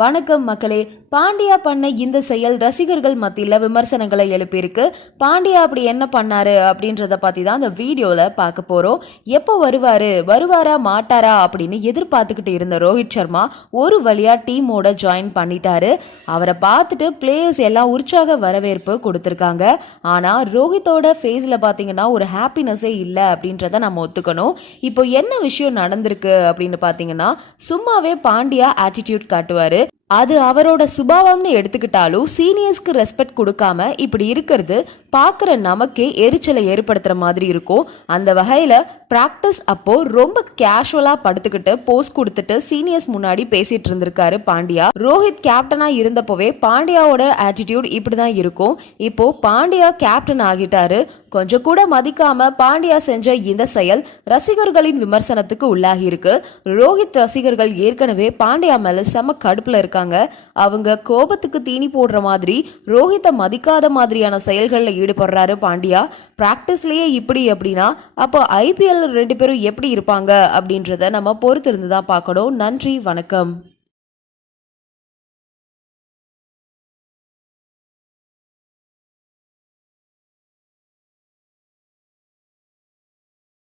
வணக்கம் மக்களே. பாண்டியா பண்ண இந்த செயல் ரசிகர்கள் மத்தியில் விமர்சனங்களை எழுப்பியிருக்கு. பாண்டியா அப்படி என்ன பண்ணாரு அப்படின்றத பற்றி தான் அந்த வீடியோவில் பார்க்க போகிறோம் எப்போ வருவார்? வருவாரா மாட்டாரா அப்படின்னு எதிர்பார்த்துக்கிட்டு இருந்த ரோஹித் சர்மா ஒரு வழியாக டீமோட ஜாயின் பண்ணிட்டாரு. அவரை பார்த்துட்டு பிளேயர்ஸ் எல்லாம் உற்சாக வரவேற்பு கொடுத்துருக்காங்க. ஆனால் ரோஹித்தோட ஃபேஸில் பார்த்தீங்கன்னா ஒரு ஹாப்பினஸே இல்லை அப்படின்றத நம்ம ஒத்துக்கணும். இப்போ என்ன விஷயம் நடந்திருக்கு அப்படின்னு பார்த்தீங்கன்னா சும்மாவே பாண்டியா ஆட்டிடியூட் காட்டுவார். அது அவரோட சுபாவம்னு எடுத்துக்கிட்டாலும் சீனியர்ஸ்க்கு ரெஸ்பெக்ட் கொடுக்காம இப்படி இருக்கிறது பார்க்குற நமக்கே எரிச்சலை ஏற்படுத்துகிற மாதிரி இருக்கும். அந்த வகையில் ப்ராக்டிஸ் அப்போ ரொம்ப கேஷுவலாக படுத்துக்கிட்டு போஸ்ட் கொடுத்துட்டு சீனியர்ஸ் முன்னாடி பேசிட்டு இருந்திருக்காரு பாண்டியா. ரோஹித் கேப்டனாக இருந்தப்போவே பாண்டியாவோட ஆட்டிடியூட் இப்படி தான் இருக்கும். இப்போ பாண்டியா கேப்டன் ஆகிட்டாரு. கொஞ்சம் கூட மதிக்காம பாண்டியா செஞ்ச இந்த செயல் ரசிகர்களின் விமர்சனத்துக்கு உள்ளாகி இருக்கு. ரோஹித் ரசிகர்கள் ஏற்கனவே பாண்டியா மேல செம கடுப்புல இருக்காங்க. அவங்க கோபத்துக்கு தீனி போடுற மாதிரி ரோஹித்தை மதிக்காத மாதிரியான செயல்களில் ஈடுபடுறாரு பாண்டியா. பிராக்டிஸ்லயே இப்படி அப்படின்னா அப்போ ஐபிஎல் ரெண்டு பேரும் எப்படி இருப்பாங்க அப்படின்றத நம்ம பொறுத்திருந்து தான் பார்க்கணும். நன்றி வணக்கம்.